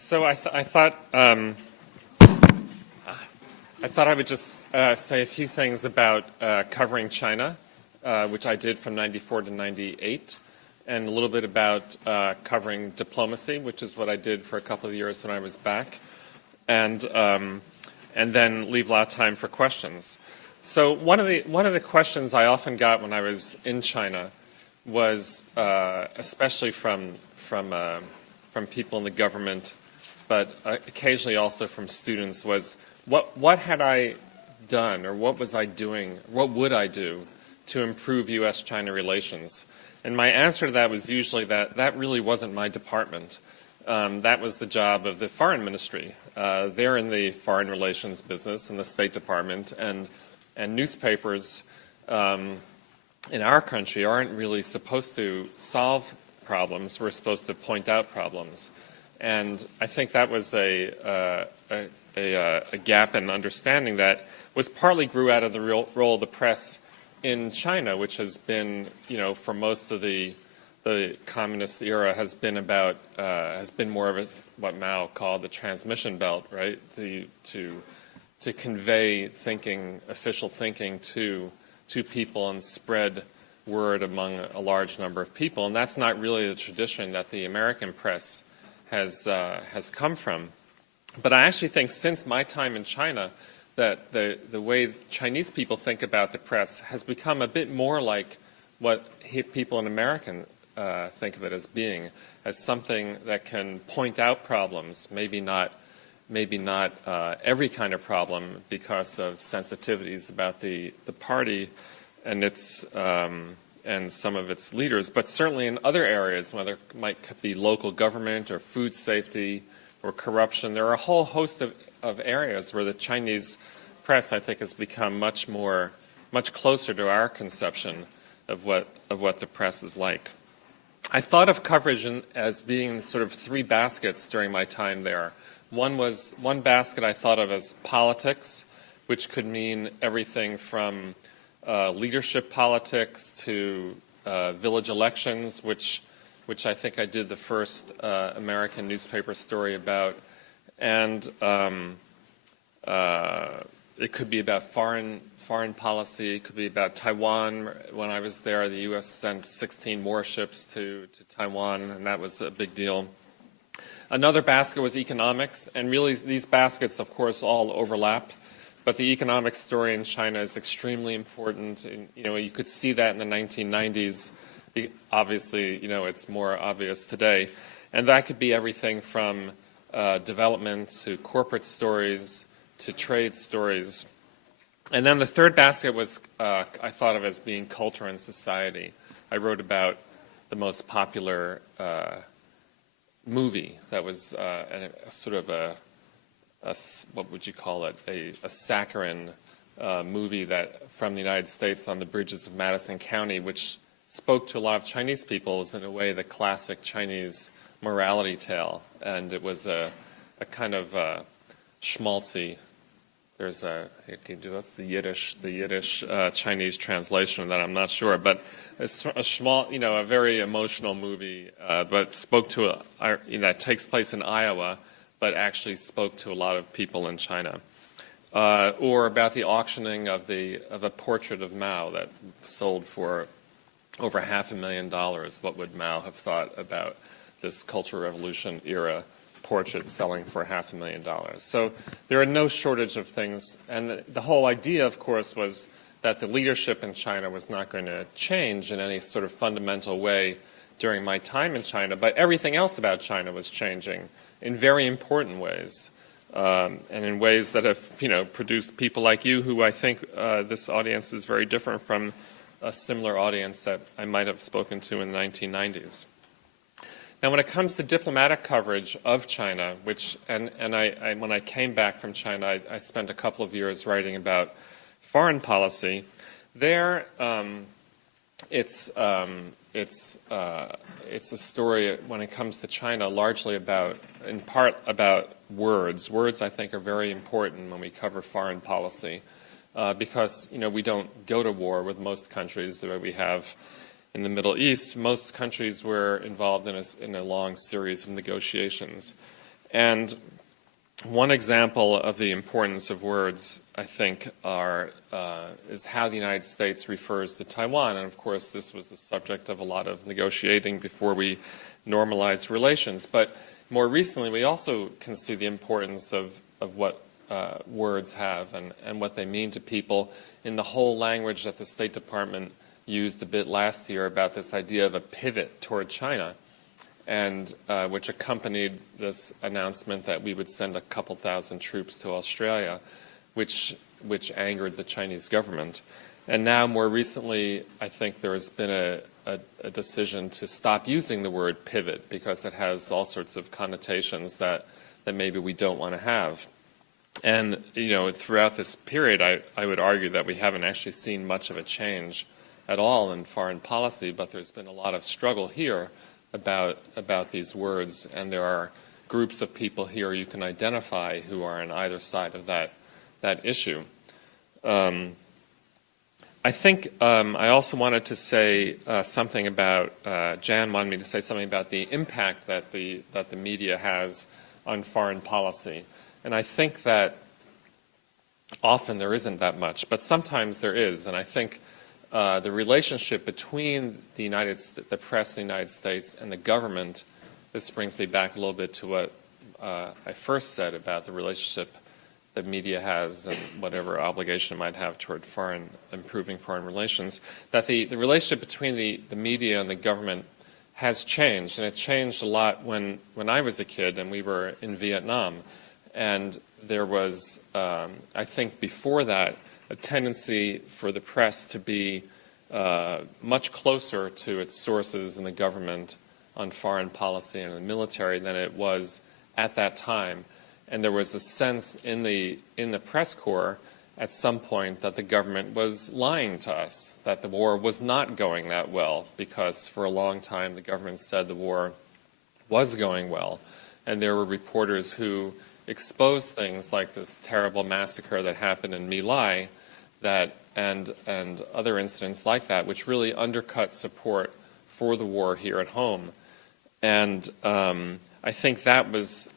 So I thought I would just say a few things about covering China, which I did from '94 to '98, and a little bit about covering diplomacy, which is what I did for a couple of years when I was back, and then leave a lot of time for questions. So one of the questions I often got when I was in China was, especially from people in the government, but occasionally also from students, was what had I done, or what was I doing, what would I do to improve U.S.-China relations? And my answer to that was usually that really wasn't my department. That was the job of the foreign ministry. They're in the foreign relations business in the State Department, and newspapers in our country aren't really supposed to solve problems. We're supposed to point out problems. And I think that was a gap in understanding that was partly grew out of the role of the press in China, which has been, for most of the communist era, has been more of what Mao called the transmission belt, right? To convey thinking, official thinking to people and spread word among a large number of people. And that's not really the tradition that the American press has come from. But I actually think since my time in China that the way Chinese people think about the press has become a bit more like what people in America think of it as being, as something that can point out problems, maybe not every kind of problem because of sensitivities about the party and its and some of its leaders, but certainly in other areas, whether it might be local government or food safety or corruption. There are a whole host of areas where the Chinese press, I think, has become much closer to our conception of what the press is like. I thought of coverage as being sort of three baskets during my time there. One basket I thought of as politics, which could mean everything from leadership politics to village elections, which I think I did the first American newspaper story about, and it could be about foreign policy. It could be about Taiwan. When I was there, the U.S. sent 16 warships to Taiwan, and that was a big deal. Another basket was economics, and really these baskets, of course, all overlap. But the economic story in China is extremely important. And, you could see that in the 1990s. Obviously, it's more obvious today. And that could be everything from development to corporate stories to trade stories. And then the third basket was, I thought of as being culture and society. I wrote about the most popular movie that was what would you call it, a saccharine movie that from the United States on the bridges of Madison County, which spoke to a lot of Chinese people. It was in a way the classic Chinese morality tale, and it was a kind of schmaltzy. What's the Yiddish Chinese translation of that? I'm not sure, but it's a very emotional movie, but spoke to that takes place in Iowa, but actually spoke to a lot of people in China. Or about the auctioning of a portrait of Mao that sold for over $500,000. What would Mao have thought about this Cultural Revolution era portrait selling for $500,000? So there are no shortage of things. And the whole idea, of course, was that the leadership in China was not going to change in any sort of fundamental way during my time in China, but everything else about China was changing in very important ways, and in ways that have produced people like you, who I think this audience is very different from a similar audience that I might have spoken to in the 1990s. Now, when it comes to diplomatic coverage of China, when I came back from China, I spent a couple of years writing about foreign policy. There, it's a story when it comes to China largely in part about words. Words, I think, are very important when we cover foreign policy because, we don't go to war with most countries the way we have in the Middle East. Most countries were involved in a long series of negotiations. And one example of the importance of words, I think, is how the United States refers to Taiwan. And of course, this was the subject of a lot of negotiating before we normalized relations. But more recently, we also can see the importance of what words have and what they mean to people in the whole language that the State Department used a bit last year about this idea of a pivot toward China, and which accompanied this announcement that we would send a couple thousand troops to Australia, which angered the Chinese government. And now, more recently, I think there has been a decision to stop using the word pivot because it has all sorts of connotations that maybe we don't want to have. And, you know, throughout this period, I would argue that we haven't actually seen much of a change at all in foreign policy, but there's been a lot of struggle here about these words, and there are groups of people here you can identify who are on either side of that issue. I think I also wanted to say something about, Jan wanted me to say something about the impact that the media has on foreign policy. And I think that often there isn't that much, but sometimes there is. And I think the relationship between the press in the United States and the government, this brings me back a little bit to what I first said about the relationship that media has and whatever obligation it might have toward improving foreign relations, that the relationship between the media and the government has changed. And it changed a lot when I was a kid and we were in Vietnam. And there was, I think before that, a tendency for the press to be much closer to its sources in the government on foreign policy and the military than it was at that time. And there was a sense in the press corps at some point that the government was lying to us, that the war was not going that well, because for a long time the government said the war was going well. And there were reporters who exposed things like this terrible massacre that happened in My Lai and other incidents like that, which really undercut support for the war here at home. And I think that was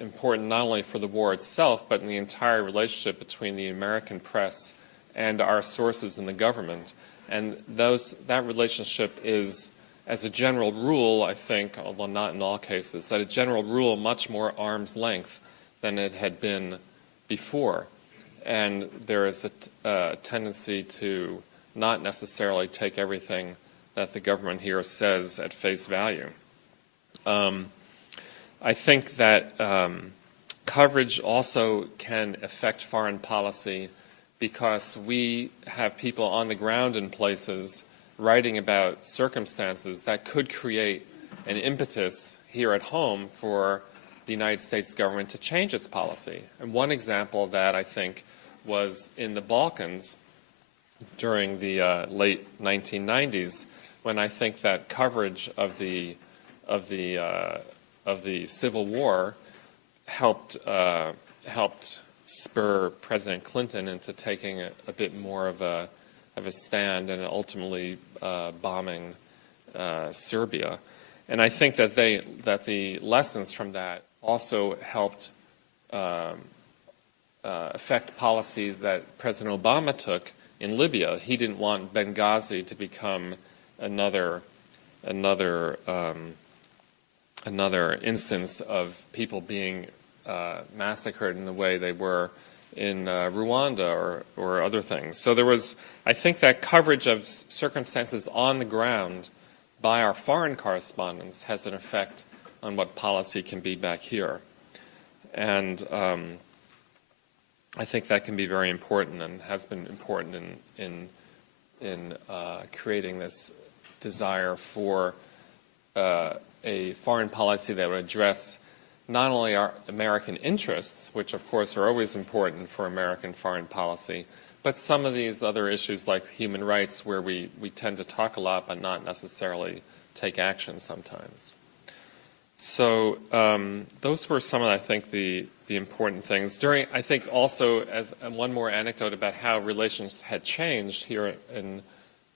important not only for the war itself, but in the entire relationship between the American press and our sources in the government. And that relationship is, as a general rule, I think, although not in all cases, that a general rule much more arm's length than it had been before. And there is a tendency to not necessarily take everything that the government here says at face value. I think that coverage also can affect foreign policy because we have people on the ground in places writing about circumstances that could create an impetus here at home for the United States government to change its policy. And one example of that, I think, was in the Balkans during the late 1990s, when I think that coverage of the Civil War helped spur President Clinton into taking a bit more of a stand and ultimately bombing Serbia. And I think that the lessons from that also helped affect policy that President Obama took in Libya. He didn't want Benghazi to become another instance of people being massacred in the way they were in Rwanda or other things. So there was, I think, that coverage of circumstances on the ground by our foreign correspondents has an effect on what policy can be back here. And I think that can be very important and has been important in creating this desire for a foreign policy that would address not only our American interests, which of course are always important for American foreign policy, but some of these other issues like human rights, where we tend to talk a lot but not necessarily take action sometimes. So those were some of, I think, the important things. I think also, as one more anecdote about how relations had changed here in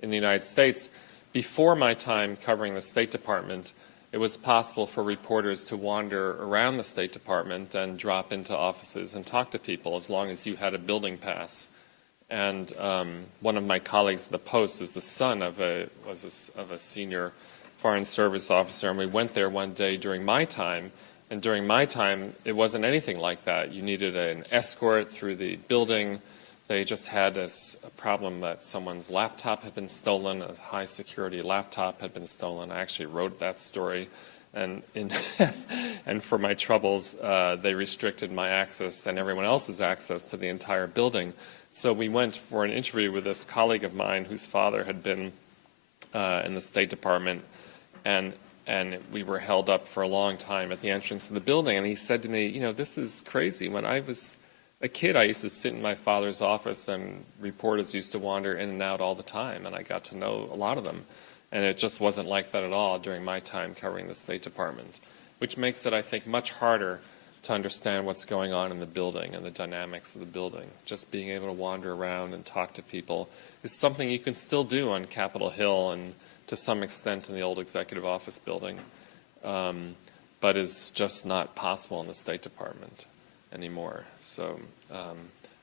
the United States, before my time covering the State Department, it was possible for reporters to wander around the State Department and drop into offices and talk to people as long as you had a building pass. And one of my colleagues at the Post is the son of a senior Foreign Service officer, and we went there one day during my time. And during my time, it wasn't anything like that. You needed an escort through the building. They just had a problem that someone's laptop had been stolen, a high-security laptop had been stolen. I actually wrote that story. And for my troubles, they restricted my access and everyone else's access to the entire building. So we went for an interview with this colleague of mine whose father had been in the State Department, and we were held up for a long time at the entrance of the building. And he said to me, you know, this is crazy. When I was a kid, I used to sit in my father's office, and reporters used to wander in and out all the time, and I got to know a lot of them. And it just wasn't like that at all during my time covering the State Department, which makes it, I think, much harder to understand what's going on in the building and the dynamics of the building. Just being able to wander around and talk to people is something you can still do on Capitol Hill and to some extent in the old Executive Office building, but is just not possible in the State Department anymore. So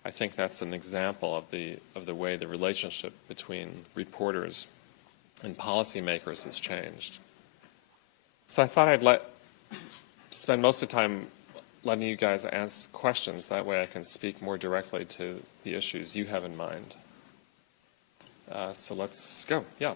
I think that's an example of the way the relationship between reporters and policymakers has changed. So I thought I'd spend most of the time letting you guys ask questions. That way I can speak more directly to the issues you have in mind. So let's go. Yeah.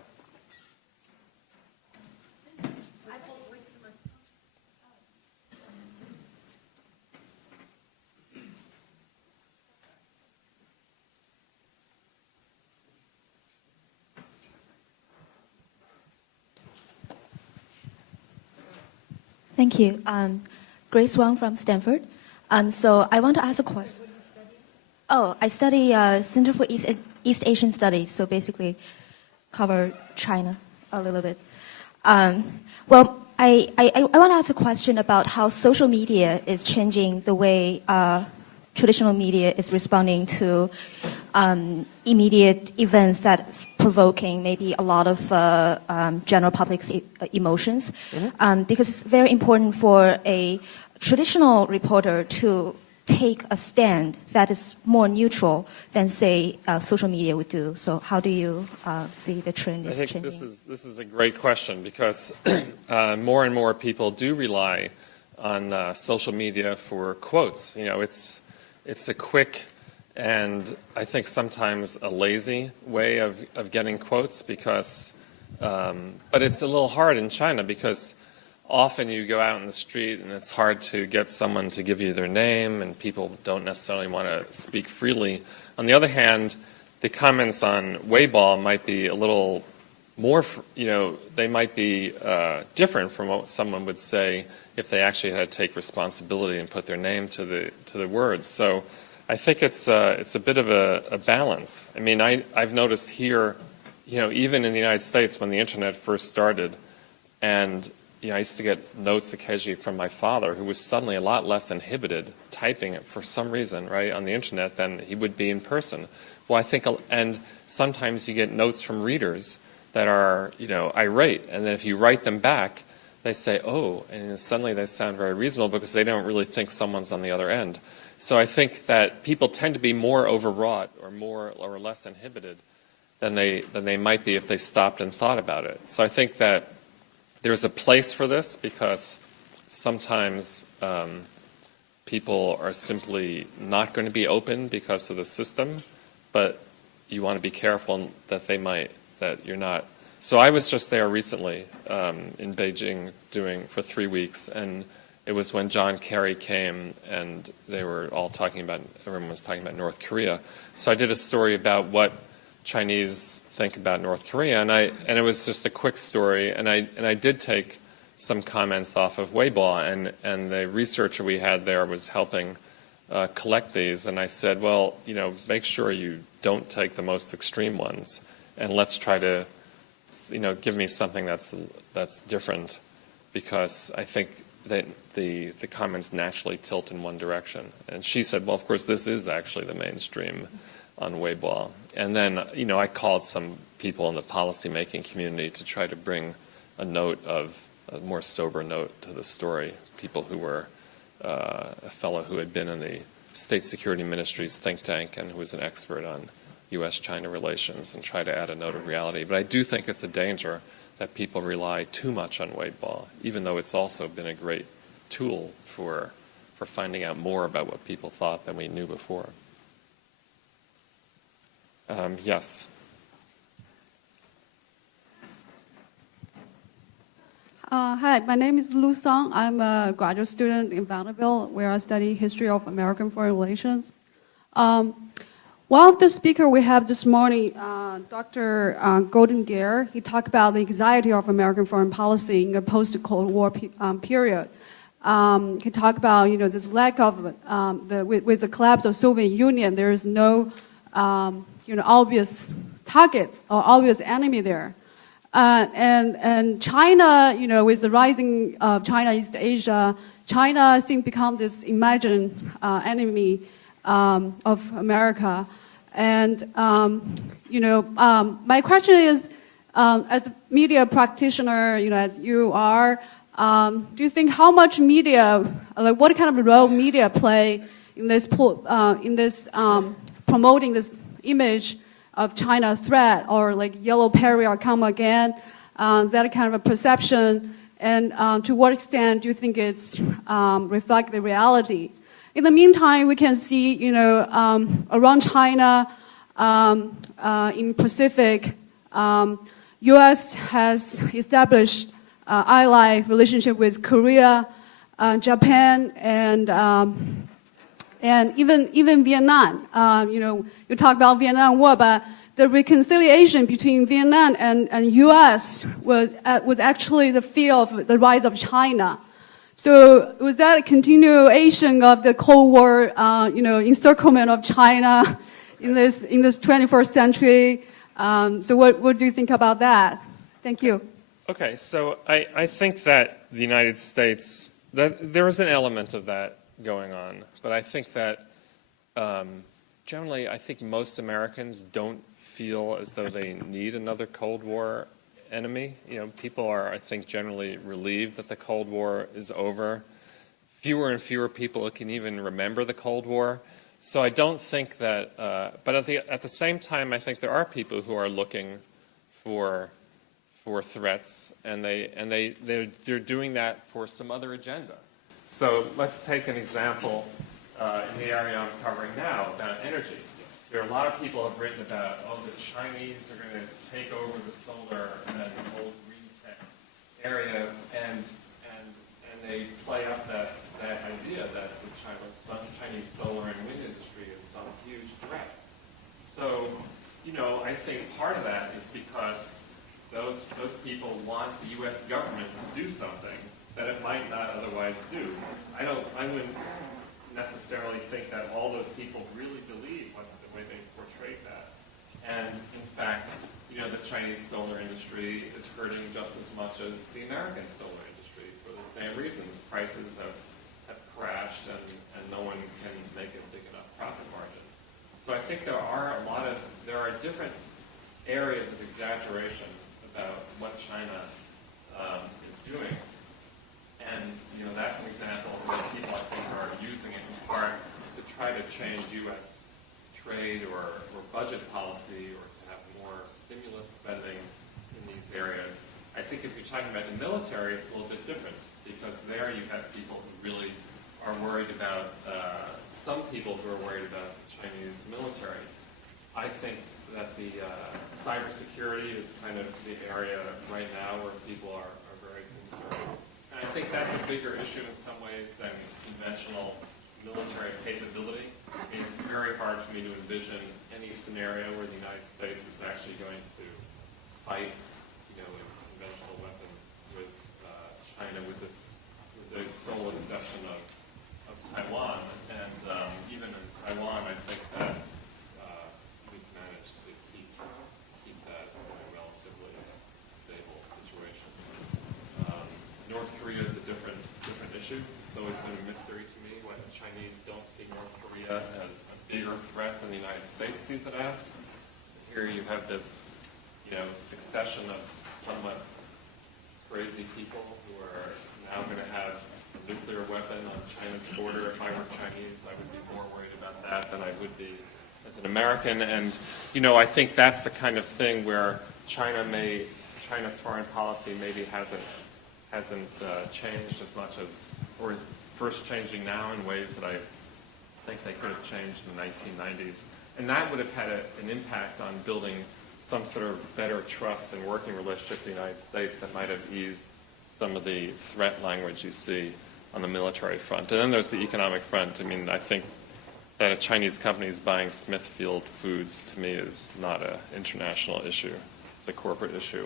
Thank you. Grace Wong from Stanford. So I want to ask a question. What do you study? Oh, I study Center for East Asian Studies, so basically cover China a little bit. Well, I want to ask a question about how social media is changing the way traditional media is responding to immediate events that's provoking maybe a lot of general public's emotions. Mm-hmm. Because it's very important for a traditional reporter to take a stand that is more neutral than, say, social media would do. So how do you see the trend is changing? I think this is a great question because more and more people do rely on social media for quotes. You know, it's a quick and I think sometimes a lazy way of getting quotes because, but it's a little hard in China because often you go out in the street and it's hard to get someone to give you their name and people don't necessarily want to speak freely. On the other hand, the comments on Weibo might be a little more, you know, they might be different from what someone would say if they actually had to take responsibility and put their name to the words. So I think it's a bit of a balance. I mean, I've noticed here, you know, even in the United States when the internet first started, and you know, I used to get notes occasionally from my father, who was suddenly a lot less inhibited typing it for some reason, right, on the internet than he would be in person. Well, I think, and sometimes you get notes from readers that are, you know, irate, and then if you write them back, they say, oh, and suddenly they sound very reasonable because they don't really think someone's on the other end. So I think that people tend to be more overwrought or less inhibited than they might be if they stopped and thought about it. So I think that there's a place for this because sometimes people are simply not going to be open because of the system, but you want to be careful that you're not. So I was just there recently in Beijing for 3 weeks, and it was when John Kerry came and everyone was talking about North Korea. So I did a story about what Chinese think about North Korea, and it was just a quick story, and I did take some comments off of Weibo, and the researcher we had there was helping collect these, and I said, well, you know, make sure you don't take the most extreme ones, and let's try to, you know, give me something that's different, because I think that the comments naturally tilt in one direction. And she said, well, of course, this is actually the mainstream on Weibo. And then, you know, I called some people in the policymaking community to try to bring a note of a more sober note to the story. People who were a fellow who had been in the State Security Ministry's think tank and who was an expert on U.S.-China relations, and try to add a note of reality. But I do think it's a danger that people rely too much on Weibo, even though it's also been a great tool for finding out more about what people thought than we knew before. Yes. Hi, my name is Lu Song. I'm a graduate student in Vanderbilt, where I study history of American foreign relations. One of the speakers we have this morning, Dr. Golden Gear, he talked about the anxiety of American foreign policy in a post-Cold War period. He talked about, this lack of, with the collapse of Soviet Union, there is no, obvious target or obvious enemy there. And China, with the rising of China, East Asia, China seems to become this imagined enemy of America. And, my question is, as a media practitioner, as you are, do you think how much media, what kind of role media play in this promoting this image of China threat, or like yellow peril come again, that kind of a perception, and to what extent do you think it's reflect the reality? In the meantime, we can see, around China, in Pacific, U.S. has established ally relationship with Korea, Japan, and even Vietnam. You talk about Vietnam War, but the reconciliation between Vietnam and U.S. was actually the field of the rise of China. So was that a continuation of the Cold War, encirclement of China in this 21st century? So what do you think about that? Thank you. Okay, so I think that the United States, that there is an element of that going on, but I think that generally, I think most Americans don't feel as though they need another Cold War enemy. People are, I think, generally relieved that the Cold War is over. Fewer and fewer people can even remember the Cold War. So I don't think that, but at the same time, I think there are people who are looking for threats, and they're doing that for some other agenda. So let's take an example in the area I'm covering now about energy. There are a lot of people who have written about, the Chinese are going to take over the solar and old green tech area, and they play up that idea that the Chinese solar and wind industry is some huge threat. So, I think part of that is because those people want the U.S. government to do something that it might not otherwise do. I wouldn't necessarily think that all those people really believe the way they portray that. And in fact, the Chinese solar industry is hurting just as much as the American solar industry for the same reasons. Prices have crashed, and no one can make a big enough profit margin. So I think there are different areas of exaggeration about what China is doing. And, that's an example where people, I think, are using it in part to try to change U.S. trade or budget policy, or to have more stimulus spending in these areas. I think if you're talking about the military, it's a little bit different, because there you have people who really are worried about, some people who are worried about the Chinese military. I think that the cybersecurity is kind of the area right now where people are very concerned. And I think that's a bigger issue in some ways than conventional military capability. I mean, it's very hard for me to envision any scenario where the United States is actually going to fight, with conventional weapons with China, with the sole exception of Taiwan. And even in Taiwan, I think that we've managed to keep that in a relatively stable situation. North Korea is a different issue. It's always been a mystery to me why the Chinese don't see North Korea as a bigger threat than the United States sees it as. Here you have this, succession of somewhat crazy people who are now going to have a nuclear weapon on China's border. If I were Chinese, I would be more worried about that than I would be as an American. And, I think that's the kind of thing where China's foreign policy maybe hasn't changed as much as, or is first changing now in ways that I think they could have changed in the 1990s. And that would have had an impact on building some sort of better trust and working relationship with the United States that might have eased some of the threat language you see on the military front. And then there's the economic front. I mean, I think that a Chinese company is buying Smithfield Foods, to me, is not an international issue. It's a corporate issue.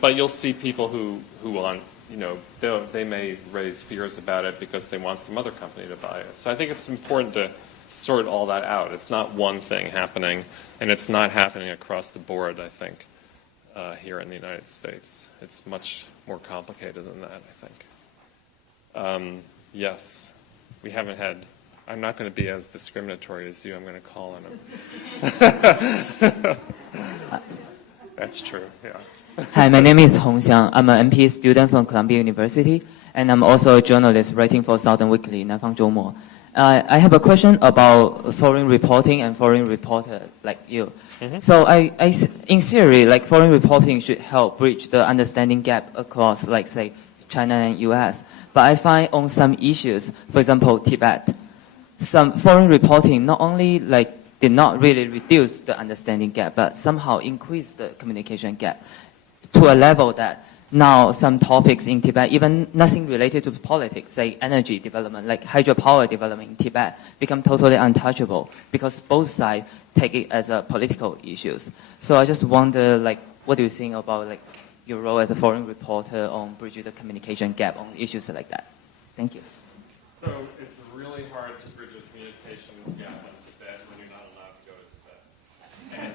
But you'll see people who want, they may raise fears about it because they want some other company to buy it. So I think it's important to sort all that out. It's not one thing happening, and it's not happening across the board, I think, here in the United States. It's much more complicated than that, I think. Yes, we haven't had... I'm not going to be as discriminatory as you. I'm going to call on him. That's true, yeah. Hi, my name is Hong Xiang. I'm an MP student from Columbia University, and I'm also a journalist writing for Southern Weekly, Nanfang Zhoumo. I have a question about foreign reporting and foreign reporter like you. Mm-hmm. So in theory, foreign reporting should help bridge the understanding gap across, say, China and US. But I find on some issues, for example, Tibet, some foreign reporting not only did not really reduce the understanding gap, but somehow increased the communication gap to a level that now some topics in Tibet, even nothing related to politics, say energy development, like hydropower development in Tibet, become totally untouchable because both sides take it as a political issues. So I just wonder, what do you think about your role as a foreign reporter on bridging the communication gap on issues like that? Thank you. So it's really hard to bridge a communications gap on Tibet when you're not allowed to go to Tibet. And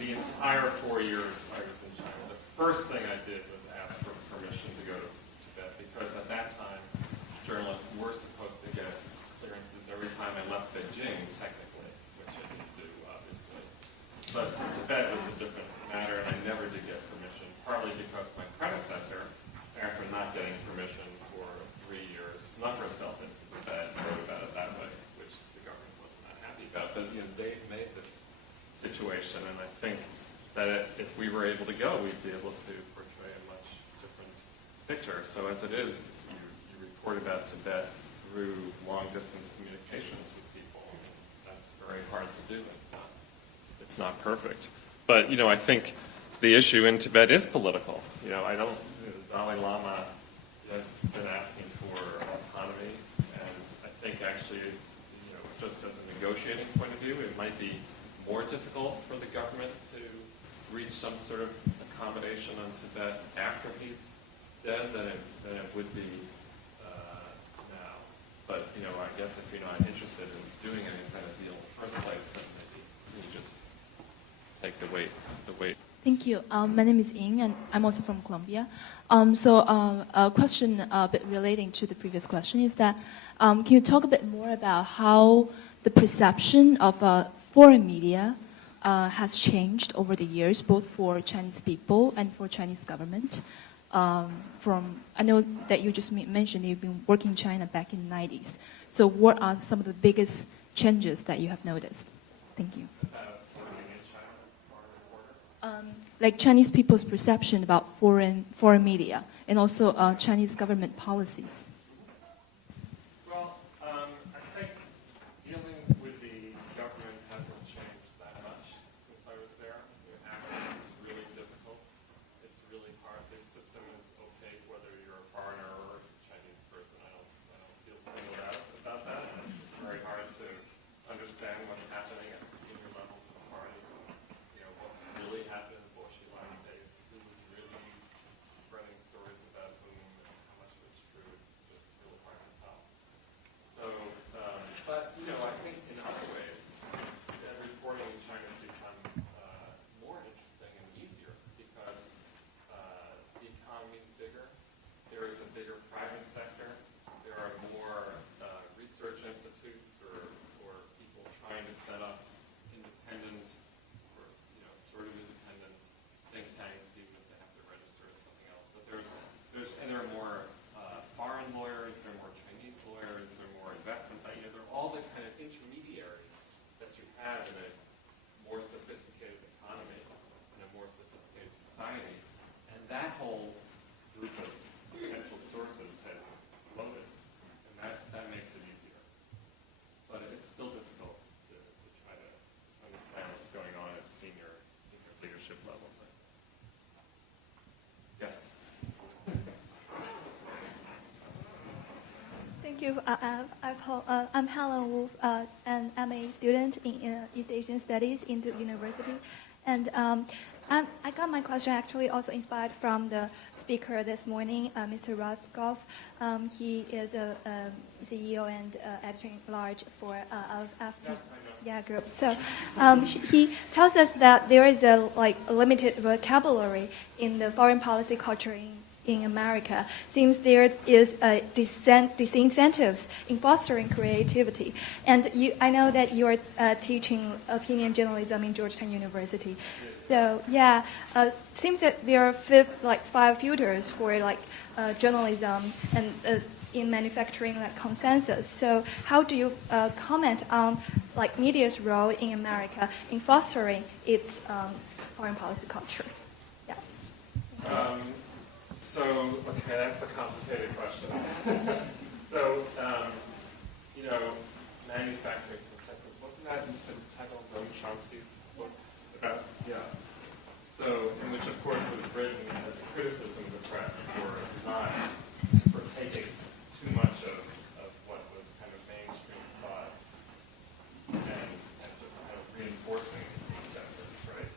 the entire 4 years I was in China, the first thing I did was ask for permission to go to Tibet, because at that time, journalists were supposed to get clearances every time I left Beijing, technically, which I didn't do, obviously. But for Tibet, it was a different matter, and I never did get permission, partly because my predecessor, after not getting permission for 3 years, snuck herself into Tibet and wrote about it that way, which the government wasn't that happy about. But they made this situation, and I think that if we were able to go, we'd be able to portray a much different picture. So as it is, you report about Tibet through long-distance communications with people. I mean, that's very hard to do. It's not perfect. But, I think the issue in Tibet is political. The Dalai Lama has been asking for autonomy, and I think actually, just as a negotiating point of view, it might be more difficult for the government to reach some sort of accommodation on Tibet after he's dead than it would be now. But, I guess if you're not interested in doing any kind of deal in the first place, then maybe you just take the weight. Thank you. My name is Ying, and I'm also from Colombia. A question a bit relating to the previous question is that, can you talk a bit more about how the perception of foreign media has changed over the years, both for Chinese people and for Chinese government? I know that you just mentioned you've been working in China back in the 90s. So what are some of the biggest changes that you have noticed? Thank you. Like Chinese people's perception about foreign media and also Chinese government policies. Well, I think dealing with the government hasn't changed that much since I was there. Access is really difficult. It's really hard. This system is opaque whether you're a foreigner or a Chinese person. I don't feel singled out about that. It's just very hard to understand what's happening at the senior levels of the party. What really happened. Who was really spreading stories about whom and how much of it's true is Thank you. I'm Helen Wolf, an MA student in East Asian Studies in Duke University. And I got my question actually also inspired from the speaker this morning, Mr. Rothkopf. He is a CEO and editor-in-large for of FP Group. So he tells us that there is a limited vocabulary in the foreign policy culture in America. Seems there is a disincentives in fostering creativity. And I know that you are teaching opinion journalism in Georgetown University. So yeah, seems that there are 5 filters for journalism and in manufacturing consensus. So how do you comment on media's role in America in fostering its foreign policy culture? Yeah. Okay, that's a complicated question. Manufacturing consensus, wasn't that the title of Noam Chomsky's book about? Yeah. In which, of course, was written as a criticism of the press for taking too much of what was kind of mainstream thought and just kind of reinforcing consensus, right?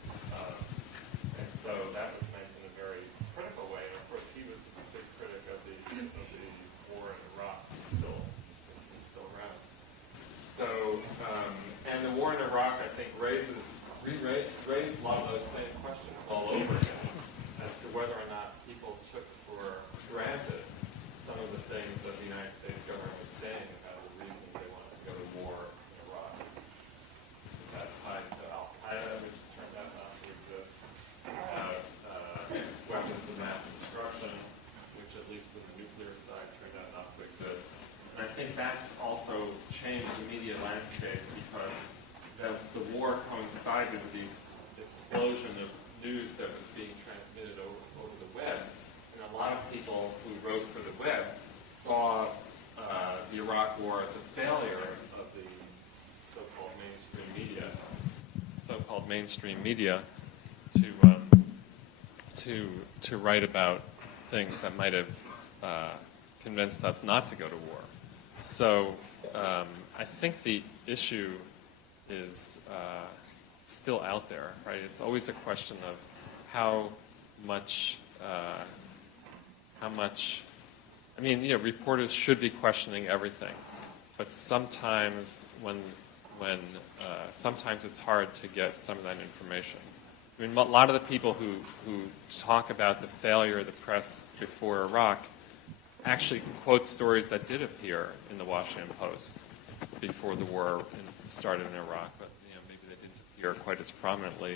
And so that was meant in a very critical way. And of course, he was a big critic of the war in Iraq. He's still around. And the war in Iraq, I think, raised a lot of those same questions all over again as to whether or not people took for granted some of the things that the United States government was saying about the reasons they wanted to go to war in Iraq. That ties to Al-Qaeda, which turned out not to exist. Weapons of mass destruction, which at least in the nuclear side turned out not to exist. And I think that's also changed the media landscape because the war coincided with the explosion of news that was being transmitted over the web. And a lot of people who wrote for the web saw the Iraq war as a failure of the so-called mainstream media to write about things that might have convinced us not to go to war. So I think the issue is still out there, right? It's always a question of how much. I mean, reporters should be questioning everything, but sometimes sometimes it's hard to get some of that information. I mean, a lot of the people who talk about the failure of the press before Iraq actually quote stories that did appear in the Washington Post before the war started in Iraq, but maybe they didn't appear quite as prominently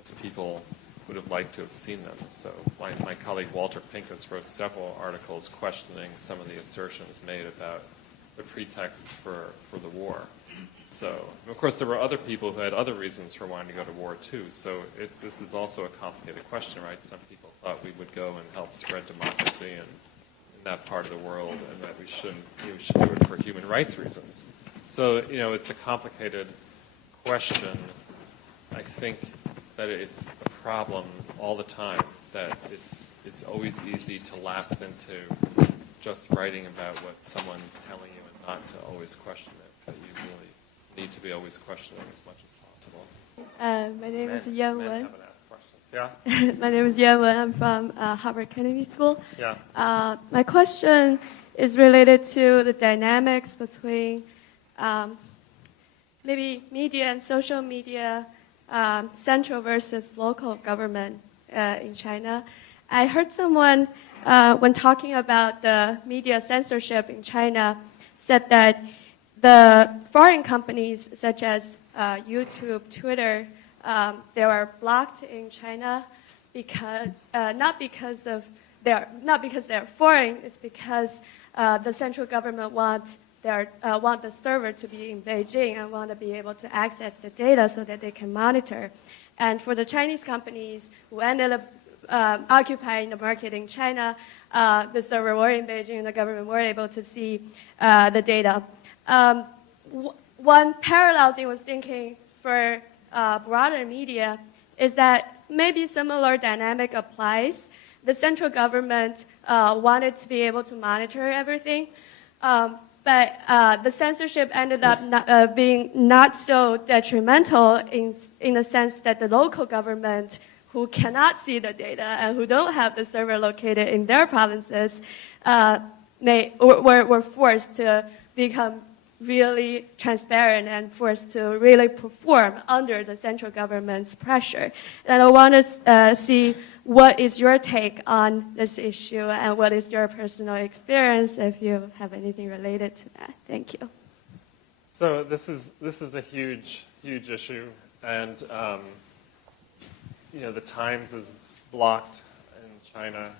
as people would have liked to have seen them. So my colleague Walter Pincus wrote several articles questioning some of the assertions made about the pretext for the war. So, of course, there were other people who had other reasons for wanting to go to war too. So this is also a complicated question, right? Some people thought we would go and help spread democracy in that part of the world, and that we should do it for human rights reasons. So it's a complicated question. I think that it's a problem all the time that it's always easy to lapse into just writing about what someone's telling you and not to always question it. But you really need to be always questioning as much as possible. My name is Yan Men Wen. haven't asked questions. Yeah? My name is Yan Wen. I'm from Harvard Kennedy School. Yeah. My question is related to the dynamics between maybe media and social media, central versus local government in China. I heard someone, when talking about the media censorship in China, said that the foreign companies such as YouTube, Twitter, they were blocked in China because not because they're foreign. It's because the central government want the server to be in Beijing and want to be able to access the data so that they can monitor. And for the Chinese companies who ended up occupying the market in China, the server were in Beijing and the government were able to see the data. One parallel thing I was thinking for broader media is that maybe similar dynamic applies. The central government wanted to be able to monitor everything, But the censorship ended up being not so detrimental in the sense that the local government, who cannot see the data and who don't have the server located in their provinces, were forced to become really transparent and forced to really perform under the central government's pressure. And I want to see what is your take on this issue and what is your personal experience, if you have anything related to that. Thank you. So this is a huge issue, and the Times is blocked in China,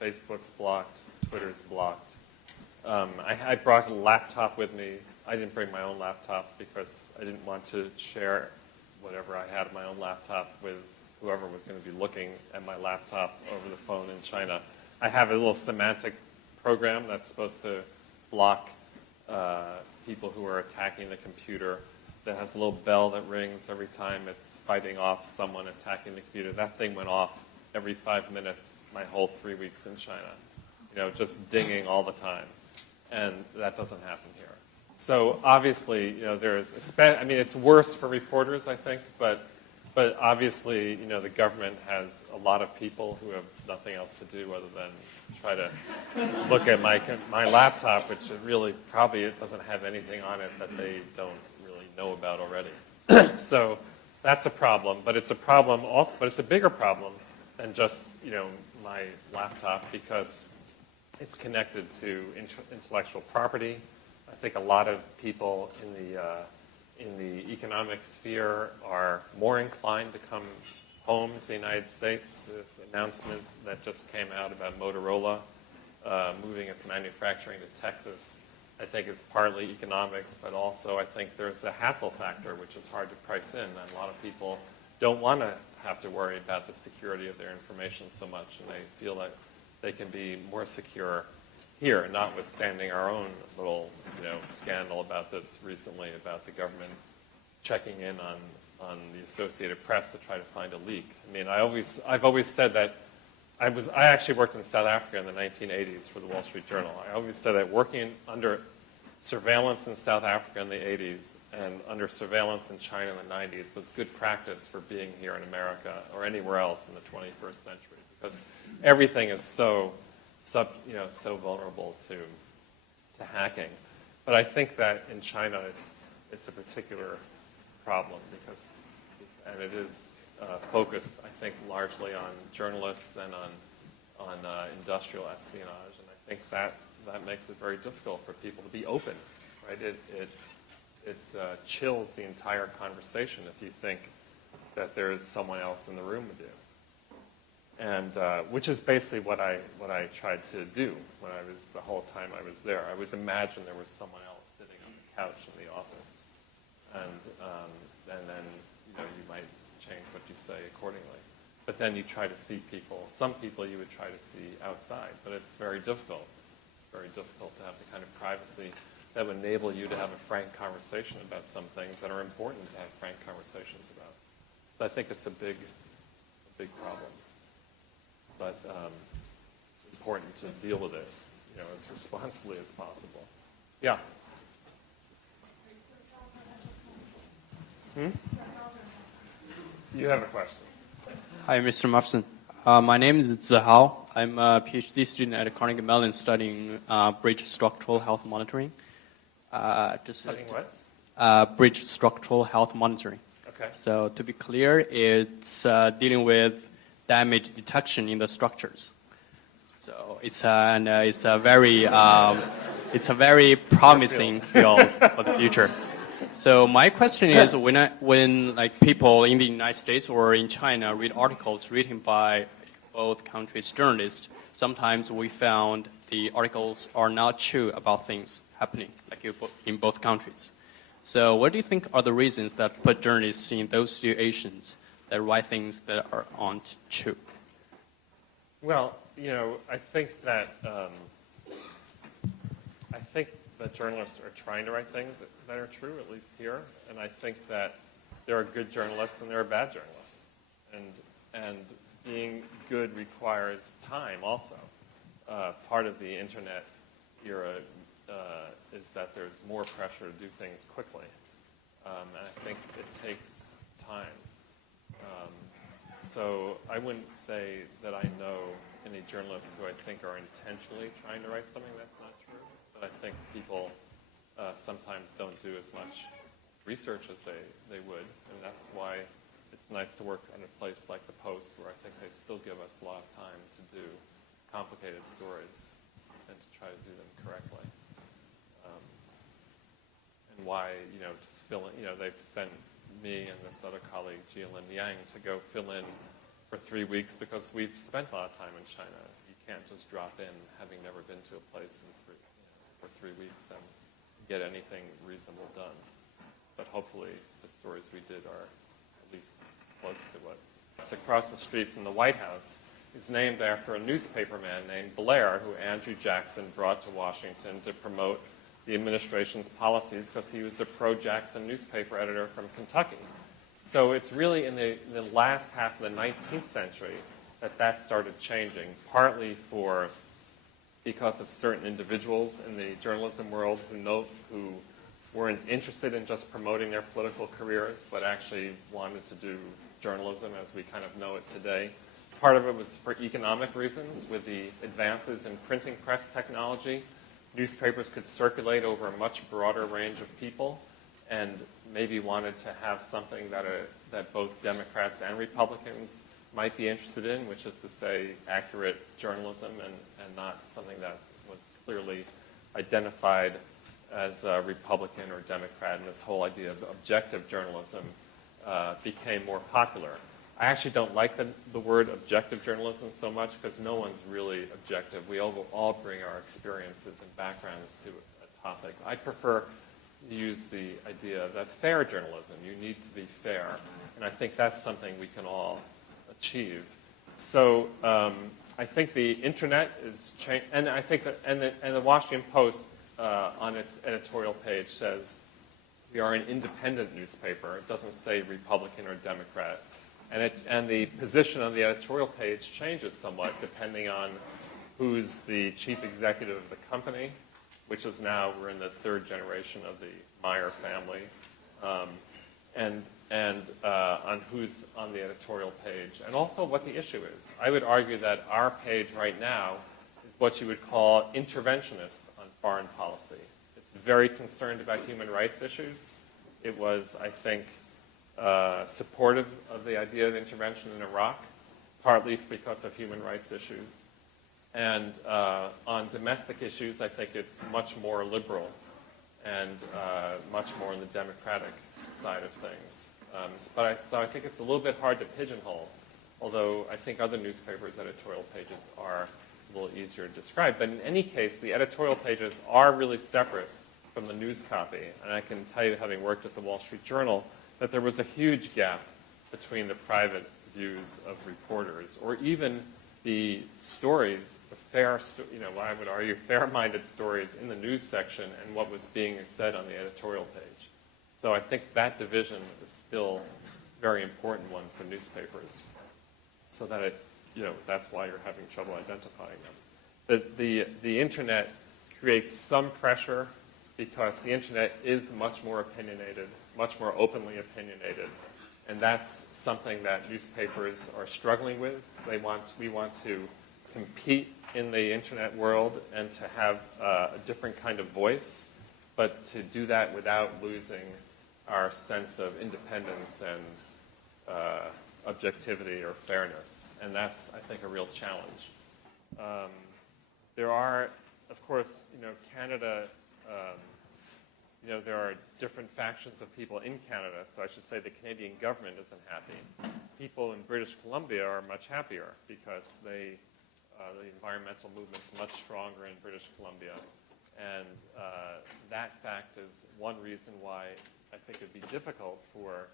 Facebook's blocked, Twitter's blocked. I brought a laptop with me. I didn't bring my own laptop because I didn't want to share whatever I had on my own laptop with whoever was going to be looking at my laptop over the phone in China. I have a little semantic program that's supposed to block people who are attacking the computer, that has a little bell that rings every time it's fighting off someone attacking the computer. That thing went off every 5 minutes my whole 3 weeks in China, just dinging all the time. And that doesn't happen here. So obviously, it's worse for reporters, I think, but obviously, the government has a lot of people who have nothing else to do other than try to look at my laptop, which it doesn't have anything on it that they don't really know about already. So that's a problem, but it's a problem also, but it's a bigger problem than just, my laptop, because it's connected to intellectual property. I think a lot of people in the economic sphere are more inclined to come home to the United States. This announcement that just came out about Motorola moving its manufacturing to Texas, I think is partly economics, but also I think there's a hassle factor, which is hard to price in. And a lot of people don't want to have to worry about the security of their information so much, and they feel that they can be more secure here, notwithstanding our own little scandal about this recently, about the government checking in on the Associated Press to try to find a leak. I mean, I've always said that I actually worked in South Africa in the 1980s for the Wall Street Journal. I always said that working under surveillance in South Africa in the 80s and under surveillance in China in the 90s was good practice for being here in America or anywhere else in the 21st century, because everything is so vulnerable to hacking. But I think that in China it's a particular problem and it is focused, I think, largely on journalists and on industrial espionage, and I think that makes it very difficult for people to be open, right? It chills the entire conversation if you think that there is someone else in the room with you. And which is basically what I tried to do the whole time I was there. I always imagined there was someone else sitting on the couch in the office, and then you might change what you say accordingly. But then you try to see people. Some people you would try to see outside, but it's very difficult. It's very difficult to have the kind of privacy that would enable you to have a frank conversation about some things that are important to have frank conversations about. So I think it's a big problem. But important to deal with it, as responsibly as possible. Yeah. You have a question. Hi, Mr. Mufson. My name is Zahao. I'm a PhD student at Carnegie Mellon studying bridge structural health monitoring. Studying what? Bridge structural health monitoring. Okay. So to be clear, it's dealing with damage detection in the structures. So it's a very promising field for the future. So my question is, when people in the United States or in China read articles written by both countries' journalists, sometimes we found the articles are not true about things happening in both countries. So what do you think are the reasons that put journalists in those situations that write things that aren't true? Well, I think that journalists are trying to write things that are true, at least here, and I think that there are good journalists and there are bad journalists, and being good requires time also. Part of the internet era is that there's more pressure to do things quickly. And I think it takes time. So I wouldn't say that I know any journalists who I think are intentionally trying to write something that's not true. But I think people sometimes don't do as much research as they would. And that's why it's nice to work in a place like the Post, where I think they still give us a lot of time to do complicated stories and to try to do them correctly. And why, just fill in, they've sent me and this other colleague, Jialin Yang, to go fill in for 3 weeks because we've spent a lot of time in China. You can't just drop in, having never been to a place for 3 weeks and get anything reasonable done. But hopefully the stories we did are at least close to what. Across the street from the White House is named after a newspaper man named Blair, who Andrew Jackson brought to Washington to promote the administration's policies because he was a pro-Jackson newspaper editor from Kentucky. So it's really in the last half of the 19th century that started changing, partly because of certain individuals in the journalism world who weren't interested in just promoting their political careers, but actually wanted to do journalism as we kind of know it today. Part of it was for economic reasons. With the advances in printing press technology, newspapers could circulate over a much broader range of people, and maybe wanted to have something that both Democrats and Republicans might be interested in, which is to say accurate journalism and not something that was clearly identified as a Republican or Democrat. And this whole idea of objective journalism became more popular. I actually don't like the word objective journalism so much because no one's really objective. We all bring our experiences and backgrounds to a topic. I prefer to use the idea that fair journalism, you need to be fair. And I think that's something we can all achieve. So I think the internet is changing, and I think the Washington Post on its editorial page says we are an independent newspaper. It doesn't say Republican or Democrat. And the position on the editorial page changes somewhat depending on who's the chief executive of the company, which is now, we're in the third generation of the Meyer family, and on who's on the editorial page, and also what the issue is. I would argue that our page right now is what you would call interventionist on foreign policy. It's very concerned about human rights issues. It was, I think, supportive of the idea of intervention in Iraq, partly because of human rights issues. And on domestic issues, I think it's much more liberal and much more on the democratic side of things. So I think it's a little bit hard to pigeonhole, although I think other newspapers' editorial pages are a little easier to describe. But in any case, the editorial pages are really separate from the news copy. And I can tell you, having worked at the Wall Street Journal, that there was a huge gap between the private views of reporters, or even the stories, I would argue, fair-minded stories in the news section and what was being said on the editorial page. So I think that division is still a very important one for newspapers. So that that's why you're having trouble identifying them. The internet creates some pressure because the internet is much more opinionated, much more openly opinionated. And that's something that newspapers are struggling with. We want to compete in the internet world and to have a different kind of voice, but to do that without losing our sense of independence and objectivity or fairness. And that's, I think, a real challenge. There are, of course, Canada, there are different factions of people in Canada, so I should say the Canadian government isn't happy. People in British Columbia are much happier because the environmental movement's much stronger in British Columbia. And that fact is one reason why I think it'd be difficult for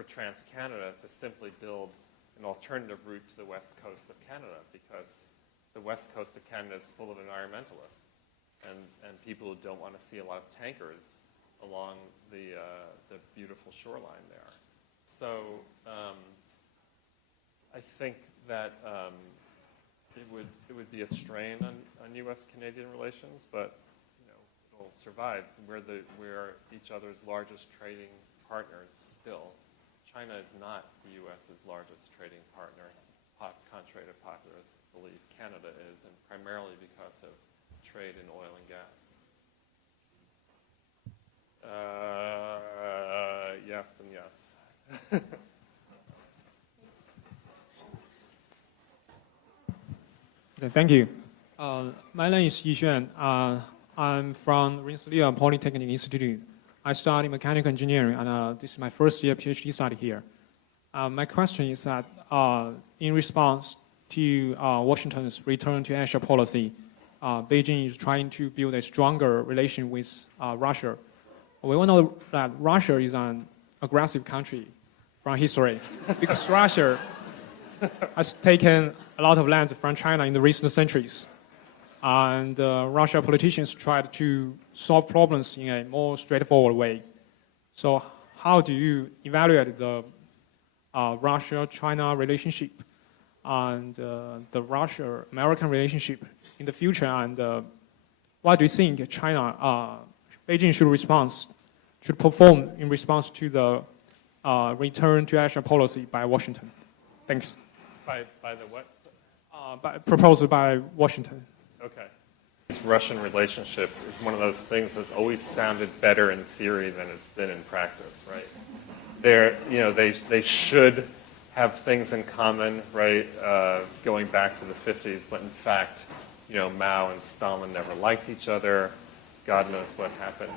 TransCanada to simply build an alternative route to the west coast of Canada, because the west coast of Canada is full of environmentalists and people who don't want to see a lot of tankers along the beautiful shoreline there. So I think that it would be a strain on U.S.-Canadian relations, but it'll survive. We're each other's largest trading partners still. China is not the U.S.'s largest trading partner, contrary to popular belief. Canada is, and primarily because of trade in oil and gas. Yes and yes. Okay, thank you. My name is Yi Xuan. I'm from Rensselaer Polytechnic Institute. I study mechanical engineering, and this is my first year PhD study here. My question is that in response to Washington's return to Asia policy, Beijing is trying to build a stronger relation with Russia. We all know that Russia is an aggressive country from history because Russia has taken a lot of land from China in the recent centuries. And Russian politicians tried to solve problems in a more straightforward way. So how do you evaluate the Russia-China relationship and the Russia-American relationship in the future? And what do you think Beijing should perform in response to the return to Asia policy by Washington? Thanks. By the what? Proposed by Washington. Okay. This Russian relationship is one of those things that's always sounded better in theory than it's been in practice, right? They should have things in common, right? Going back to the 50s, but in fact, Mao and Stalin never liked each other. God knows what happened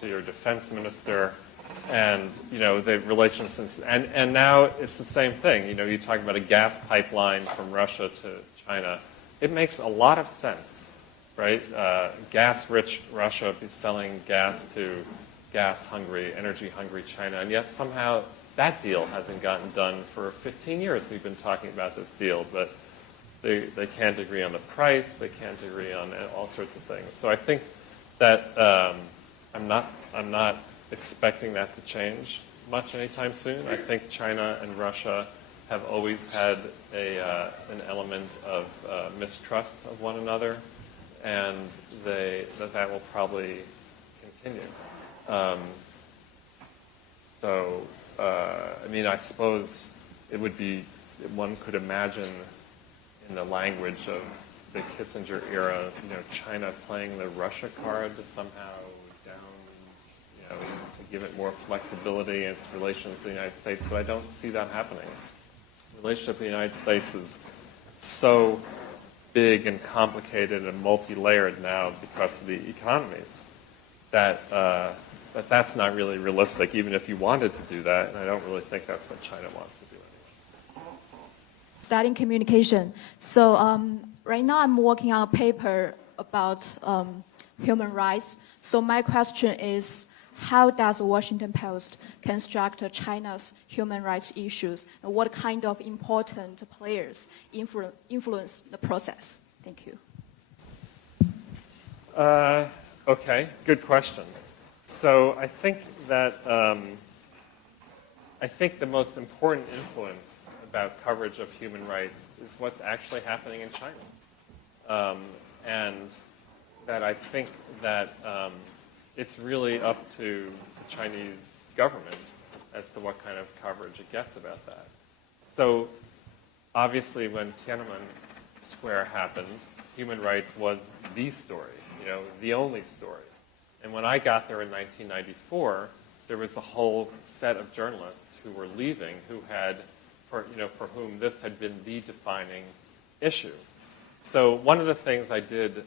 to your defense minister. And, the relations since, and now it's the same thing. You talk about a gas pipeline from Russia to China. It makes a lot of sense, right? Gas-rich Russia be selling gas to gas-hungry, energy-hungry China, and yet somehow that deal hasn't gotten done for 15 years. We've been talking about this deal, but they can't agree on the price. They can't agree on all sorts of things. So I think that I'm not expecting that to change much anytime soon. I think China and Russia have always had an element of mistrust of one another, and that will probably continue. I suppose it would be, one could imagine in the language of the Kissinger era, China playing the Russia card to somehow to give it more flexibility in its relations with the United States, but I don't see that happening. The relationship with the United States is so big and complicated and multi-layered now because of the economies that that's not really realistic, even if you wanted to do that, and I don't really think that's what China wants to do anyway. Studying communication. So right now I'm working on a paper about human rights. So my question is, how does the Washington Post construct China's human rights issues, and what kind of important players influence the process? Thank you. Okay, good question. So I think that the most important influence about coverage of human rights is what's actually happening in China, and that I think that it's really up to the Chinese government as to what kind of coverage it gets about that. So obviously when Tiananmen Square happened, human rights was the story, the only story. And when I got there in 1994, there was a whole set of journalists who were leaving who had, for whom this had been the defining issue. So one of the things I did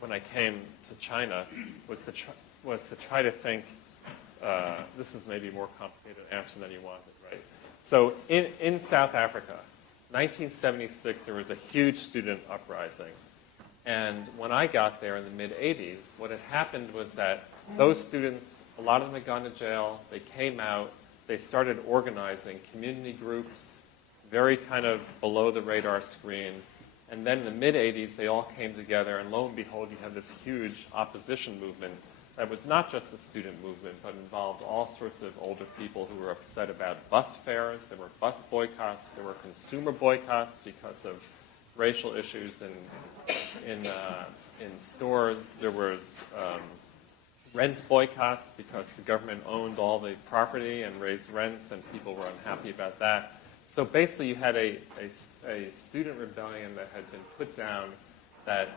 when I came to China was to try to think, this is maybe a more complicated answer than you wanted, right? So in South Africa, 1976, there was a huge student uprising. And when I got there in the mid-'80s, what had happened was that those students, a lot of them had gone to jail, they came out, they started organizing community groups, very kind of below the radar screen. And then in the mid-'80s, they all came together, and lo and behold, you had this huge opposition movement that was not just a student movement, but involved all sorts of older people who were upset about bus fares. There were bus boycotts. There were consumer boycotts because of racial issues in stores. There was rent boycotts because the government owned all the property and raised rents, and people were unhappy about that. So basically, you had a student rebellion that had been put down that,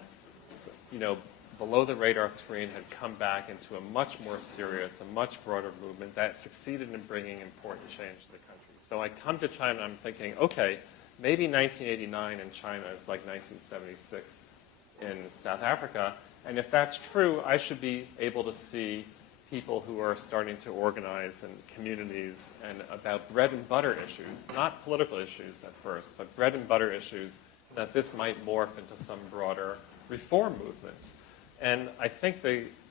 below the radar screen had come back into a much more serious, a much broader movement that succeeded in bringing important change to the country. So I come to China and I'm thinking, okay, maybe 1989 in China is like 1976 in South Africa. And if that's true, I should be able to see people who are starting to organize in communities and about bread and butter issues, not political issues at first, but bread and butter issues, that this might morph into some broader reform movement. And I think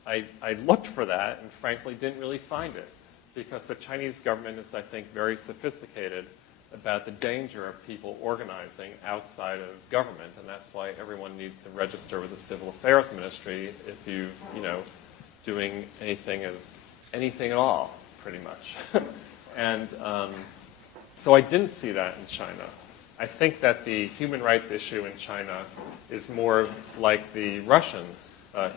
I looked for that and frankly didn't really find it, because the Chinese government is, I think, very sophisticated about the danger of people organizing outside of government, and that's why everyone needs to register with the Civil Affairs Ministry if you doing anything at all, pretty much. And so I didn't see that in China. I think that the human rights issue in China is more like the Russian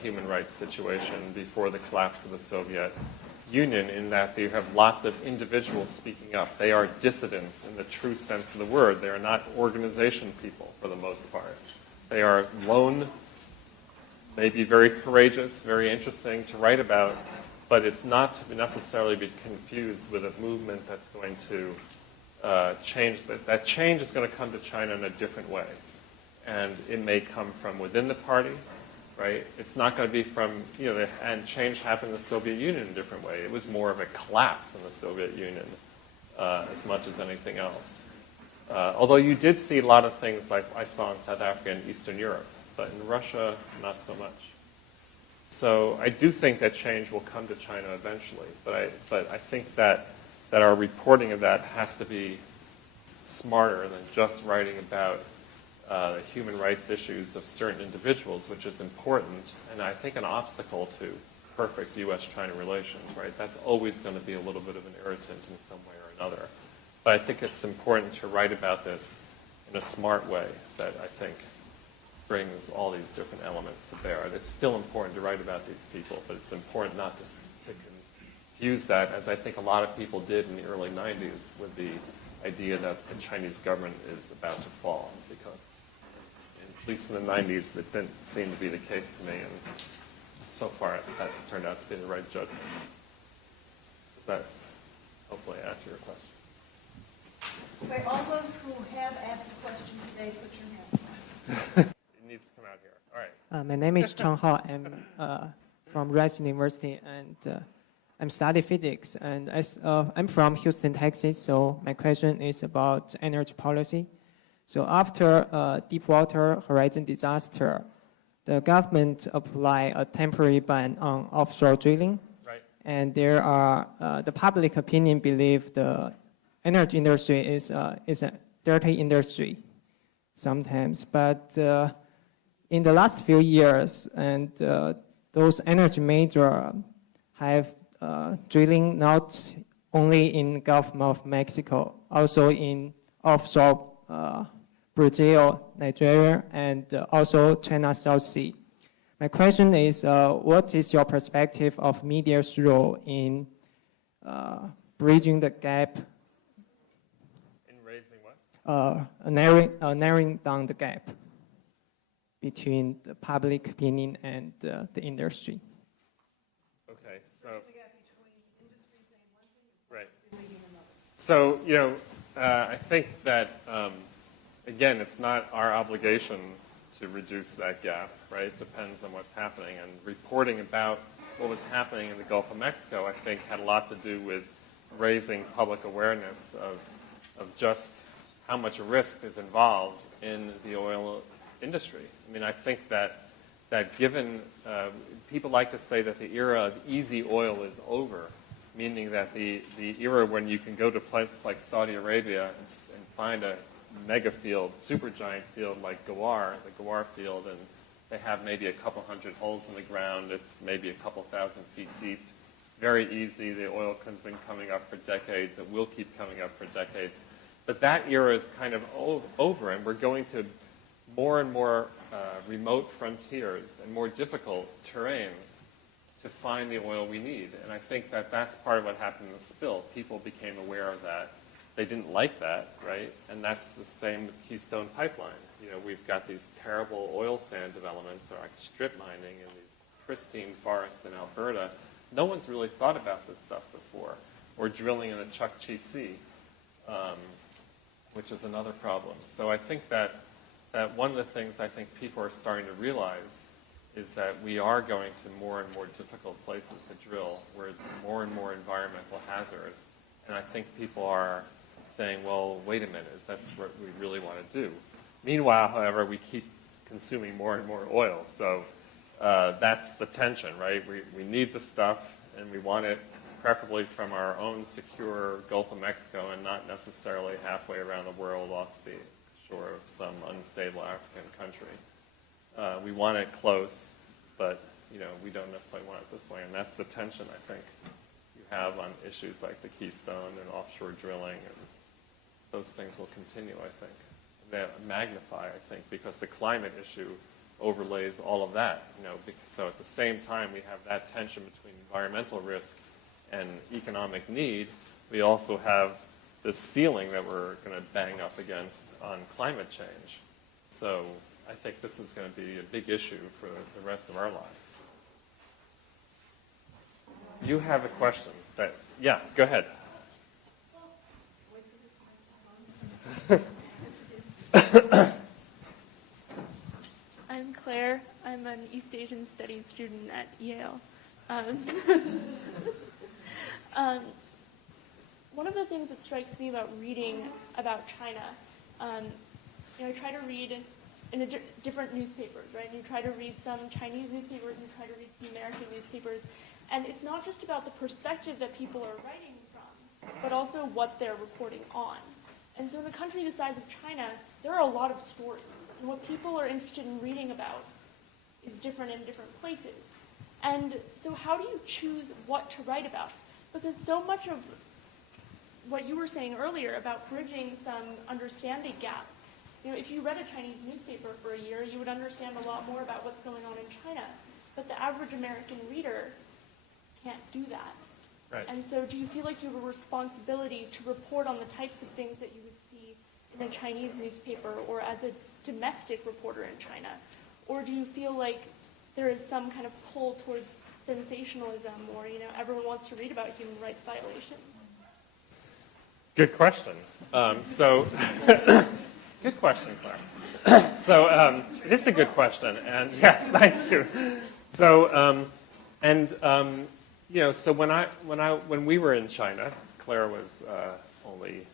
human rights situation before the collapse of the Soviet Union, in that they have lots of individuals speaking up. They are dissidents in the true sense of the word. They are not organization people for the most part. They are lone, maybe very courageous, very interesting to write about, but it's not to necessarily be confused with a movement that's going to change. That change is going to come to China in a different way. And it may come from within the party, right? It's not going to be from, and change happened in the Soviet Union in a different way. It was more of a collapse in the Soviet Union as much as anything else. Although you did see a lot of things like I saw in South Africa and Eastern Europe, but in Russia, not so much. So I do think that change will come to China eventually, but I think that our reporting of that has to be smarter than just writing about the human rights issues of certain individuals, which is important, and I think an obstacle to perfect U.S.-China relations, right? That's always going to be a little bit of an irritant in some way or another. But I think it's important to write about this in a smart way that I think brings all these different elements to bear. And it's still important to write about these people, but it's important not to confuse that, as I think a lot of people did in the early 90s, with the idea that the Chinese government is about to fall, because at least in the 90s, that didn't seem to be the case to me, and so far that turned out to be the right judgment. Does that hopefully answer your question? Okay, all those who have asked a question today, put your hands up. It needs to come out here. All right. My name is Chang Hao. I'm from Rice University, and I'm studying physics. And I'm from Houston, Texas, so my question is about energy policy. So after Deepwater Horizon disaster, the government applied a temporary ban on offshore drilling. Right. And there are, the public opinion believe the energy industry is a dirty industry sometimes. But in the last few years, and those energy majors have drilling not only in Gulf of Mexico, also in offshore Brazil, Nigeria, and also China South Sea. My question is, what is your perspective of media's role in bridging the gap? In raising what? Narrowing down the gap between the public opinion and the industry. Okay, so right. So I think that again, it's not our obligation to reduce that gap, right? It depends on what's happening, and reporting about what was happening in the Gulf of Mexico, I think, had a lot to do with raising public awareness of just how much risk is involved in the oil industry. I mean, I think that given people like to say that the era of easy oil is over, meaning that the era when you can go to places like Saudi Arabia and find a mega field, supergiant field like the Ghawar field, and they have maybe a couple hundred holes in the ground. It's maybe a couple thousand feet deep. Very easy. The oil has been coming up for decades. It will keep coming up for decades. But that era is kind of over, and we're going to more and more remote frontiers and more difficult terrains to find the oil we need. And I think that that's part of what happened in the spill. People became aware of that. They didn't like that, right? And that's the same with Keystone Pipeline. You know, we've got these terrible oil sand developments, like strip mining in these pristine forests in Alberta. No one's really thought about this stuff before. Or drilling in the Chukchi Sea, which is another problem. So I think that one of the things I think people are starting to realize is that we are going to more and more difficult places to drill, where more and more environmental hazard. And I think people are saying, well, wait a minute, is that what we really want to do? Meanwhile, however, we keep consuming more and more oil. So that's the tension, right? We need the stuff, and we want it preferably from our own secure Gulf of Mexico and not necessarily halfway around the world off the shore of some unstable African country. We want it close, but we don't necessarily want it this way, and that's the tension I think you have on issues like the Keystone and offshore drilling, and those things will continue, I think. They magnify, I think, because the climate issue overlays all of that. So at the same time we have that tension between environmental risk and economic need, we also have this ceiling that we're going to bang up against on climate change. So I think this is going to be a big issue for the rest of our lives. You have a question. Yeah, go ahead. I'm Claire. I'm an East Asian Studies student at Yale. One of the things that strikes me about reading about China, I try to read in different newspapers, right? You try to read some Chinese newspapers, and you try to read some American newspapers, and it's not just about the perspective that people are writing from, but also what they're reporting on. And so in a country the size of China, there are a lot of stories, and what people are interested in reading about is different in different places. And so how do you choose what to write about? Because so much of what you were saying earlier about bridging some understanding gap, if you read a Chinese newspaper for a year, you would understand a lot more about what's going on in China. But the average American reader can't do that. Right. And so do you feel like you have a responsibility to report on the types of things that you would see in a Chinese newspaper or as a domestic reporter in China? Or do you feel like there is some kind of pull towards sensationalism, or everyone wants to read about human rights violations? Good question. Good question, Claire. So it is a good question, and yes, thank you. So so when we were in China, Claire was only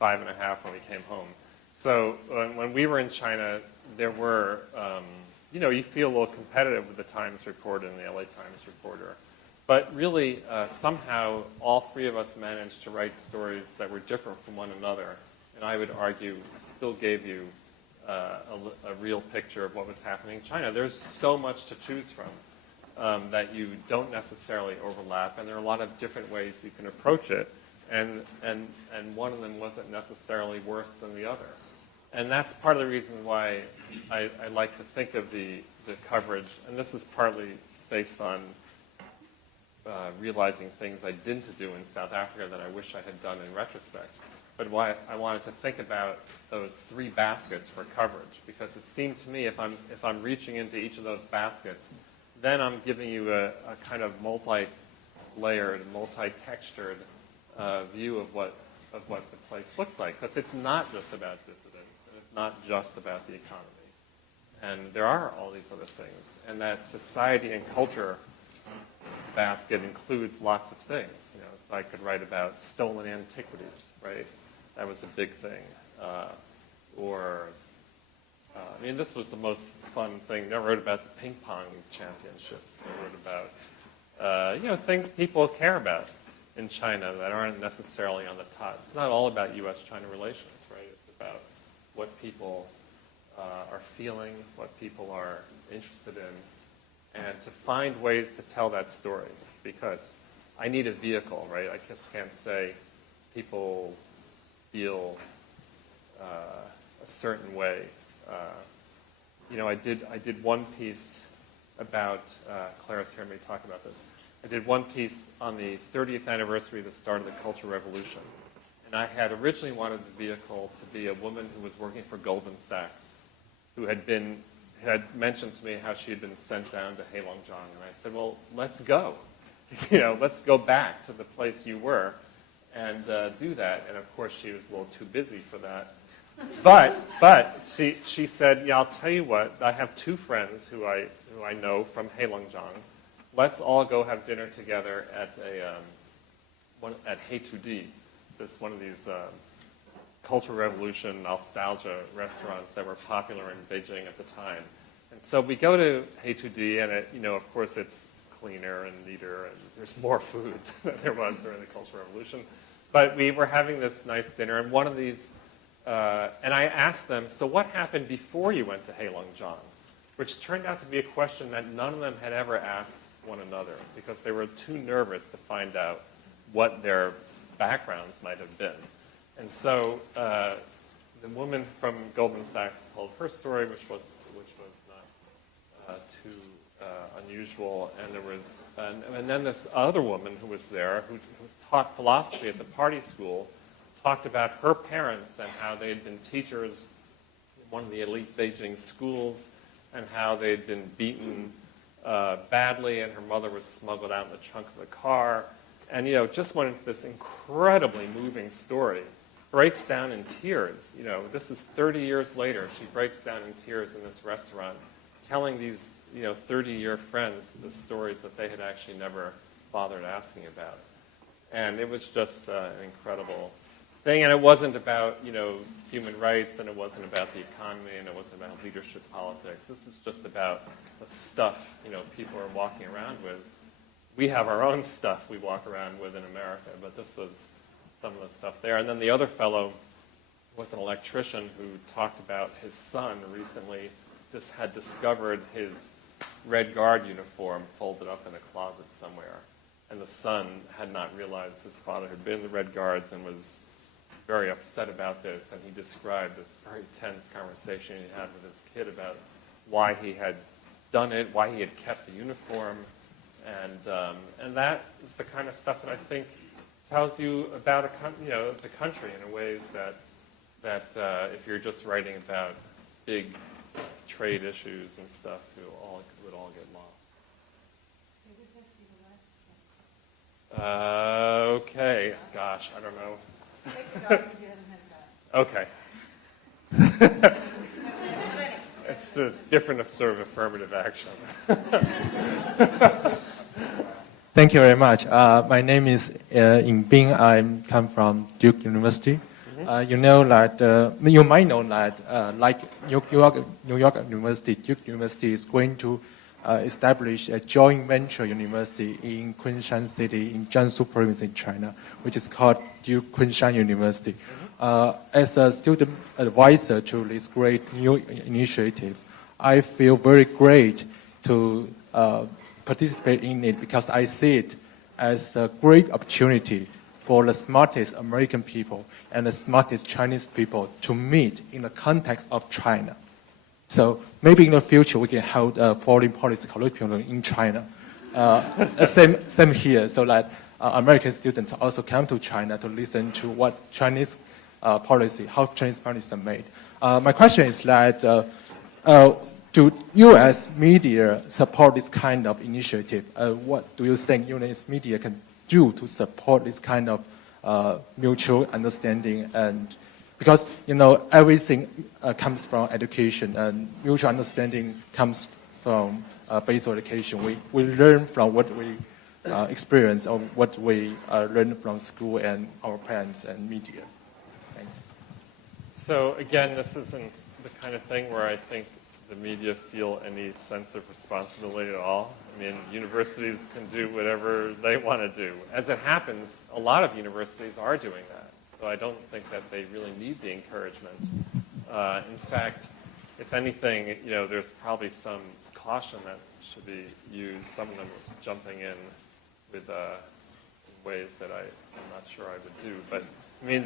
5.5 when we came home. So when we were in China, there were you feel a little competitive with the Times Reporter and the LA Times Reporter. But really, somehow, all three of us managed to write stories that were different from one another, and I would argue still gave you a real picture of what was happening in China. There's so much to choose from that you don't necessarily overlap, and there are a lot of different ways you can approach it, and one of them wasn't necessarily worse than the other. And that's part of the reason why I like to think of the coverage, and this is partly based on realizing things I didn't do in South Africa that I wish I had done in retrospect. But why I wanted to think about those three baskets for coverage, because it seemed to me if I'm reaching into each of those baskets, then I'm giving you a kind of multi-layered, multi-textured view of what the place looks like. Because it's not just about dissidents, and it's not just about the economy. And there are all these other things. And that society and culture basket includes lots of things. So I could write about stolen antiquities, right? That was a big thing. This was the most fun thing. I wrote about the ping pong championships. I wrote about, things people care about in China that aren't necessarily on the top. It's not all about U.S.-China relations, right? It's about what people are feeling, what people are interested in, and to find ways to tell that story, because I need a vehicle, right? I just can't say people feel a certain way I did one piece about, Clara's hearing me talk about this. I did one piece on the 30th anniversary of the start of the Cultural Revolution. And I had originally wanted the vehicle to be a woman who was working for Goldman Sachs, who had mentioned to me how she had been sent down to Heilongjiang. And I said, well, let's go. Let's go back to the place you were and do that. And of course, she was a little too busy for that. But she said, yeah, I'll tell you what, I have two friends who I know from Heilongjiang. Let's all go have dinner together at at Heitudi, one of these Cultural Revolution nostalgia restaurants that were popular in Beijing at the time. And so we go to Heitudi, and of course it's cleaner and neater, and there's more food than there was during the Cultural Revolution. But we were having this nice dinner, and one of these, and I asked them, so what happened before you went to Heilongjiang? Which turned out to be a question that none of them had ever asked one another, because they were too nervous to find out what their backgrounds might have been. And so the woman from Goldman Sachs told her story, which was not too unusual. And then this other woman who was there, who taught philosophy at the party school, talked about her parents and how they had been teachers in one of the elite Beijing schools, and how they'd been beaten badly, and her mother was smuggled out in the trunk of the car. And, just went into this incredibly moving story. Breaks down in tears. This is 30 years later. She breaks down in tears in this restaurant, telling these, 30-year friends the stories that they had actually never bothered asking about. And it was just an incredible thing. And it wasn't about, human rights, and it wasn't about the economy, and it wasn't about leadership politics. This is just about the stuff, people are walking around with. We have our own stuff we walk around with in America, but this was some of the stuff there. And then the other fellow was an electrician who talked about his son recently had discovered his Red Guard uniform folded up in a closet somewhere. And the son had not realized his father had been in the Red Guards and was very upset about this. And he described this very tense conversation he had with his kid about why he had done it, why he had kept the uniform. And that is the kind of stuff that I think tells you about the country in ways that if you're just writing about big trade issues and stuff, would all get lost. Okay. Gosh, I don't know. Take the dog because you haven't had time. Okay. It's a different sort of affirmative action. Thank you very much. My name is Bin. I come from Duke University. You might know that, like New York University, Duke University is going to establish a joint venture university in Kunshan City in Jiangsu province in China, which is called Duke Kunshan University. As a student advisor to this great new initiative, I feel very great to participate in it because I see it as a great opportunity for the smartest American people and the smartest Chinese people to meet in the context of China. So maybe in the future we can hold a foreign policy colloquium in China. Same here, so that American students also come to China to listen to what Chinese policy, how Chinese policies are made. My question is that do U.S. media support this kind of initiative? What do you think U.S. media can do to support this kind of mutual understanding? And because everything comes from education, and mutual understanding comes from basic education. We learn from what we experience or what we learn from school and our parents and media. Thanks. So again, this isn't the kind of thing where I think the media feel any sense of responsibility at all. I mean, universities can do whatever they want to do. As it happens, a lot of universities are doing that. So I don't think that they really need the encouragement. In fact, if anything, there's probably some caution that should be used. Some of them jumping in with ways that I'm not sure I would do. But I mean,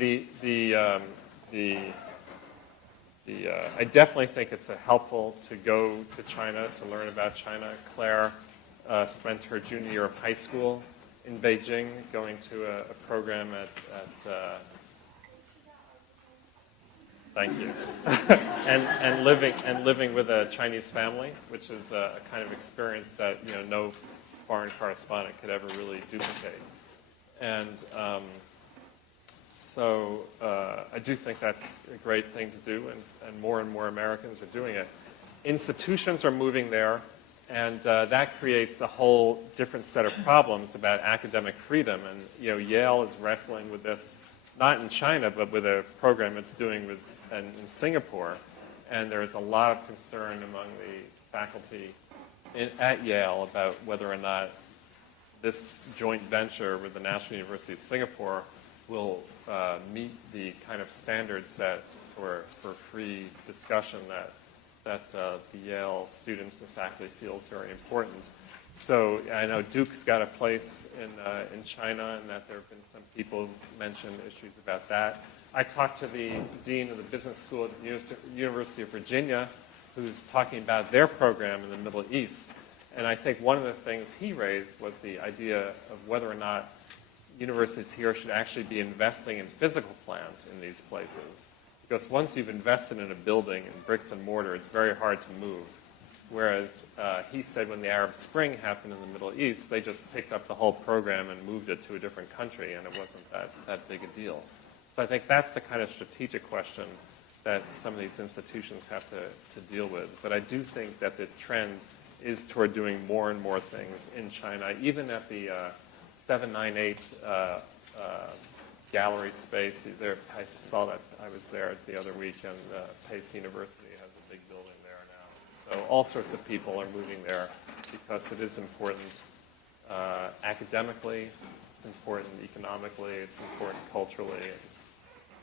I definitely think it's helpful to go to China to learn about China. Claire spent her junior year of high school in Beijing, going to a program at thank you, and living with a Chinese family, which is a kind of experience that no foreign correspondent could ever really duplicate. And so I do think that's a great thing to do, and more Americans are doing it. Institutions are moving there, and that creates a whole different set of problems about academic freedom. And Yale is wrestling with this, not in China, but with a program it's doing in Singapore. And there's a lot of concern among the faculty at Yale about whether or not this joint venture with the National University of Singapore will meet the kind of standards that for free discussion that the Yale students and faculty feel is very important. So I know Duke's got a place in China, and that there have been some people who mentioned issues about that. I talked to the dean of the business school at the University of Virginia, who's talking about their program in the Middle East. And I think one of the things he raised was the idea of whether or not universities here should actually be investing in physical plant in these places. Because once you've invested in a building in bricks and mortar, it's very hard to move. Whereas he said when the Arab Spring happened in the Middle East, they just picked up the whole program and moved it to a different country, and it wasn't that big a deal. So I think that's the kind of strategic question that some of these institutions have to deal with. But I do think that the trend is toward doing more and more things in China, even at the 798 gallery space. I saw that. I was there the other week, and Pace University has a big building there now. So all sorts of people are moving there because it is important academically, it's important economically, it's important culturally.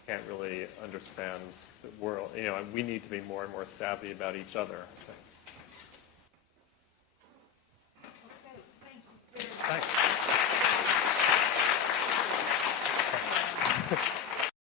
Can't really understand the world. And we need to be more and more savvy about each other, I think. Okay, thank you very much. Thanks.